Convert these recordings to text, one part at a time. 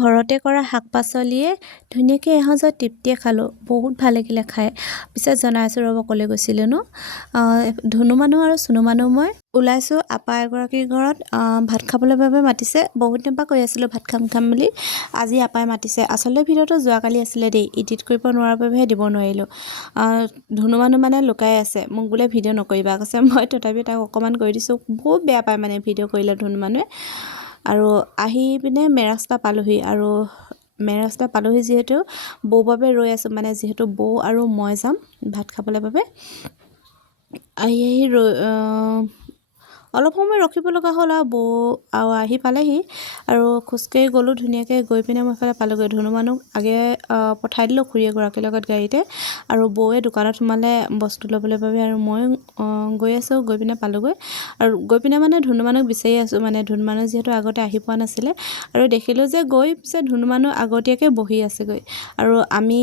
ঘৰতে কৰা শাক-পাচলিয়ে ধুনীয়াকৈ এসাঁজত তৃপ্তিয়ে খালোঁ। বহুত ভাল লাগিলে খাই। পিছত জনাইছোঁ ৰ'ব ক'লৈ গৈছিলোঁ নো। ধুনু মানুহ আৰু চুনু মানুহ মই ওলাইছোঁ আপা এগৰাকীৰ ঘৰত ভাত খাবলৈ বাবে মাতিছে। বহুত দিনৰ পৰা কৈ আছিলোঁ ভাত খাম বুলি। আজি আপাই মাতিছে। আচলতে ভিডিঅ'টো যোৱাকালি আছিলে দেই, এডিট কৰিব নোৱাৰাৰ বাবেহে দিব নোৱাৰিলোঁ। ধুনু মানুহ মানে লুকাই আছে, মোক বোলে ভিডিঅ' নকৰিবা কৈছে। মই তথাপি তাক অকণমান কৰি দিছোঁ। বহুত বেয়া পায় মানে ভিডিঅ' কৰিলে ধুনু মানুহে। আৰু আহি পিনে মেৰাস্তা পালোহি, আৰু মেৰাস্তা পালোহি যিহেতু বৌ বাবে ৰৈ আছোঁ, মানে যিহেতু বৌ আৰু মই যাম ভাত খাবলৈ বাবে। আহি অলপ সময় ৰখিব লগা হ'ল আৰু বৌ আহি পালেহি, আৰু খোজকাঢ়ি গ'লোঁ ধুনীয়াকৈ। গৈ পিনে মই এইফালে পালোঁগৈ। ধুনু মানুহ আগে পঠাই দিলোঁ খুৰী এগৰাকীৰ লগত গাড়ীতে, আৰু বৌৱে দোকানত সোমালে বস্তু ল'বলৈ বাবে, আৰু মই গৈ আছোঁ। গৈ পিনে পালোঁগৈ, আৰু গৈ পিনে মানে ধুনু মানুহক বিচাৰি আছোঁ। মানে ধুনু মানুহ যিহেতু আগতে আহি পোৱা নাছিলে, আৰু দেখিলোঁ যে গৈ পিছত ধুনু মানুহ আগতীয়াকৈ বহি আছেগৈ। আৰু আমি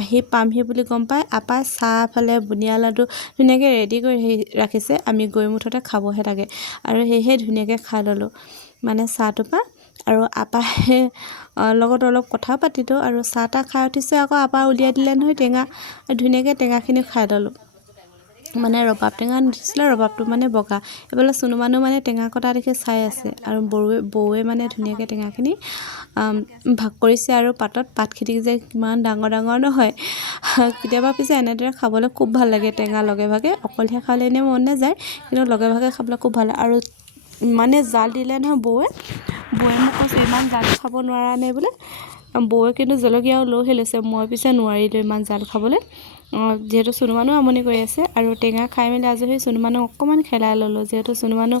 আহি পামহি বুলি গম পাই আপাই চাহ ফালে বুনিয়া লাডু ধুনীয়াকৈ ৰেডি কৰি ৰাখিছে। আমি গৈ মুঠতে খাবহে লাগে, আৰু সেয়েহে ধুনীয়াকৈ খাই ল'লোঁ মানে চাহটোপা। আৰু আপাই লগত অলপ কথা পাতিলোঁ, আৰু চাহ তাহ খাই উঠিছোঁ। আকৌ আপা উলিয়াই দিলে নহয় টেঙা, ধুনীয়াকৈ টেঙাখিনি খাই ল'লোঁ। মানে ৰবাব টেঙা দিছিলে, ৰবাবটো মানে বগা। এইফালে চুনু মানুহ মানে টেঙা কটা দেখি চাই আছে, আৰু বৌৱে মানে ধুনীয়াকৈ টেঙাখিনি ভাগ কৰিছে। আৰু পাতখিনি যে কিমান ডাঙৰ ডাঙৰ নহয়। কেতিয়াবা পিছে এনেদৰে খাবলৈ খুব ভাল লাগে টেঙা লগে ভাগে। অকলহে খালে এনেই মন নাযায়, কিন্তু লগে ভাগে খাবলৈ খুব ভাল। আৰু মানে জাল দিলে নহয় বৌৱে মোক কৈছে ইমান জাল খাব নোৱাৰা নে বোলে। বৌৱে কিন্তু জলকীয়াও লৈহে লৈছে, মই পিছে নোৱাৰিলোঁ ইমান জাল খাবলৈ, যিহেতু চুনু মানুহ আমনি কৰি আছে। আৰু টেঙা খাই মেলি আজৰি হৈ চুনু মানুহ অকণমান খেলাই ল'লোঁ, যিহেতু চুনু মানুহ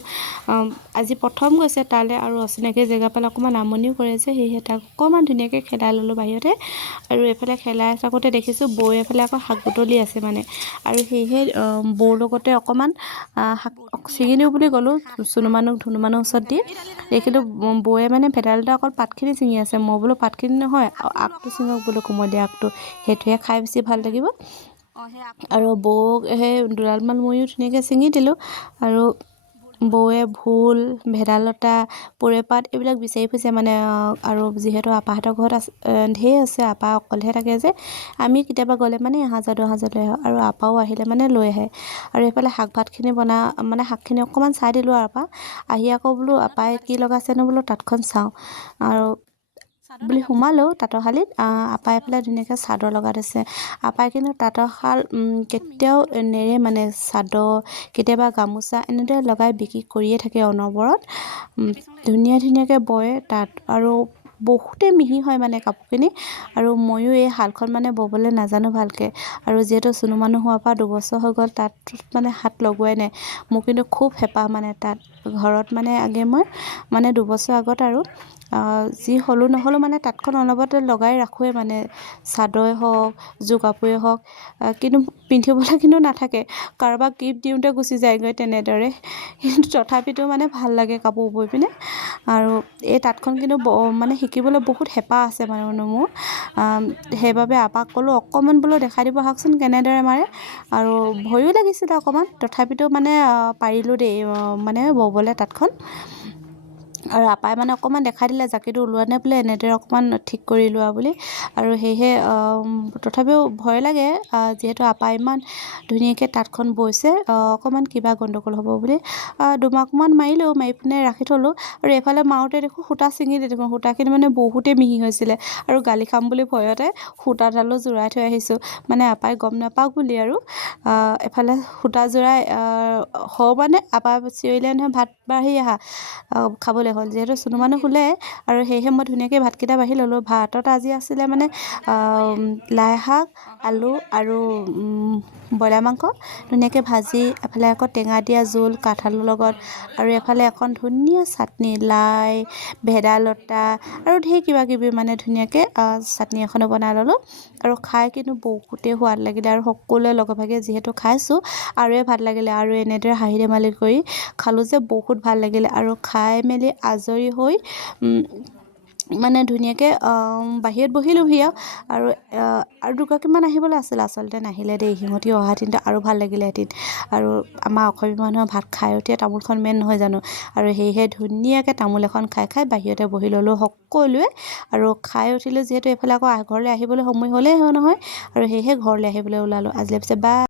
আজি প্ৰথম গৈছে তালৈ, আৰু অচিনাকি জেগা পালে অকণমান আমনিও কৰে যে, সেয়েহে তাক অকণমান ধুনীয়াকৈ খেলাই ল'লোঁ বাহিৰতে। আৰু এইফালে খেলাই থাকোঁতে দেখিছোঁ বৌৱে এইফালে আকৌ শাক বুটলি আছে মানে, আৰু সেয়েহে বৌৰ লগতে অকণমান শাক ছিঙি দিওঁ বুলি গ'লোঁ চুনু মানুহ ধুনু মানুহৰ ওচৰত দি। দেখিলোঁ বৌৱে মানে ভেদাইলতা অকল পাতখিনি ছিঙি আছে। মই বোলো পাতখিনি নহয়, আগটো ছিঙক বোলো, কুমলীয়া আগটো, সেইটোহে খাই বেছি ভাল লাগিব। আৰু বৌক সেই দুডালমান ময়ো ধুনীয়াকৈ ছিঙি দিলোঁ। আৰু বৌৱে ভোল, ভেদাইলতা, পুৰৈপাত এইবিলাক বিচাৰি ফুৰিছে মানে। আৰু যিহেতু আপাহঁতৰ ঘৰত ঢেৰ আছে, আপা অকলহে থাকে যে, আমি কেতিয়াবা গ'লে মানে এসাঁজত দুসাঁজত লৈ আহোঁ, আৰু আপাও আহিলে মানে লৈ আহে। আৰু এইফালে ভাতখিনি মানে শাকখিনি অকণমান চাই দিলোঁ। আৰু আপা আহি আকৌ বোলো আপাই কি লগাইছেনো বোলো তাঁতখন চাওঁ, আৰু বুলি সোমালোঁ তাঁতৰ শালীত। আপাই এইফালে ধুনীয়াকৈ চাদৰ লগাই থৈছে। আপাই কিন্তু তাঁতৰ শাল কেতিয়াও নেৰে মানে, চাদৰ কেতিয়াবা গামোচা এনেদৰে লগাই বিক্ৰী কৰিয়ে থাকে অনবৰত। ধুনীয়াকৈ বয় তাত, আৰু বহুতেই মিহি হয় মানে কাপোৰখিনি। আৰু ময়ো এই শালখন মানে ব'বলৈ নাজানো ভালকৈ, আৰু যিহেতু চুনু মানুহ হোৱাৰ পৰা 2 বছৰ হৈ গ'ল তাত মানে হাত লগোৱাই নাই। মোৰ কিন্তু খুব হেঁপাহ মানে তাত ঘৰত মানে আগে মই মানে 2 বছৰ আগত, আৰু যি নহ'লেও মানে তাঁতখন অনবৰতে লগাই ৰাখোঁৱেই মানে, চাদৰে হওক যোৰ কাপোৰে হওক, কিন্তু পিন্ধিবলৈ কিন্তু নাথাকে, কাৰোবাক গিফ্ট দিওঁতে গুচি যায়গৈ তেনেদৰে। কিন্তু তথাপিতো মানে ভাল লাগে কাপোৰ বৈ পিনে। আৰু এই তাঁতখন কিন্তু মানে শিকিবলৈ বহুত হেঁপাহ আছে মানে মোৰ। সেইবাবে আপাক ক'লোঁ অকণমান বোলো দেখাই দিব আহকচোন কেনেদৰে মাৰে। আৰু ভয়ো লাগিছিলে অকণমান, তথাপিতো মানে পাৰিলোঁ দেই মানে ব'বলৈ তাঁতখন। আৰু আপাই মানে অকণমান দেখাই দিলে জাকিটো ওলোৱা নে বোলে, এনেদৰে অকণমান ঠিক কৰি লোৱা বুলি। আৰু সেয়েহে তথাপিও ভয় লাগে, যিহেতু আপাই ইমান ধুনীয়াকৈ তাঁতখন বৈছে, অকণমান কিবা গণ্ডগোল হ'ব বুলি দুমাকমান মাৰিলোঁ, মাৰি পিনে ৰাখি থ'লোঁ। আৰু এইফালে মাৰোঁতে দেখোঁ সূতা ছিঙি দেখোঁ, সূতাখিনি মানে বহুতেই মিহি হৈছিলে, আৰু গালি খাম বুলি ভয়তে সূতাডালো জোৰাই থৈ আহিছোঁ, মানে আপাই গম নাপাওক বুলি। আৰু এফালে সূতা জোৰাই মানে আপাই চিঞৰিলে নহয় ভাত বাঢ়ি আহা, খাবলৈ হ'ল। যিহেতু চুনু মানুহ শুলে, আৰু সেয়েহে মই ধুনীয়াকৈ ভাতকেইটা বাঢ়ি ল'লোঁ। ভাতত আজি আছিলে মানে লাই শাক, আলু, আৰু ব্ৰইলাৰ মাংস ধুনীয়াকৈ ভাজি, এফালে আকৌ টেঙা দিয়া জোল কাঠআলুৰ লগত, আৰু এফালে এখন ধুনীয়া চাটনি, লাই, ভেদাইলতা, আৰু ঢেৰ কিবাকিবি মানে ধুনীয়াকৈ চাটনি এখনো বনাই ল'লোঁ। আৰু খাই কিন্তু বহুতেই সোৱাদ লাগিলে, আৰু সকলোৱে লগে ভাগে যিহেতু খাইছোঁ আৰুৱে ভাল লাগিলে, আৰু এনেদৰে হাঁহি ধেমালি কৰি খালোঁ যে বহুত ভাল লাগিলে। আৰু খাই মেলি আজৰি হৈ মানে ধুনীয়াকৈ বাহিৰত বহিলোঁহি আৰু দুগৰাকীমান আহিবলৈ আছিলে আচলতে নাহিলে দেই সিহঁতি অহাহেঁতেনতো আৰু ভাল লাগিলেহেঁতেন আৰু আমাৰ অসমীয়া মানুহৰ ভাত খাই উঠিয়ে তামোলখন মেইন নহয় জানো আৰু সেয়েহে ধুনীয়াকৈ তামোল এখন খাই বাহিৰতে বহি ল'লোঁ সকলোৱে আৰু খাই উঠিলোঁ যিহেতু এইফালে আকৌ ঘৰলৈ আহিবলৈ সময় হ'লেই নহয় আৰু সেয়েহে ঘৰলৈ আহিবলৈ ওলালোঁ আজিলৈ পিছে বাই।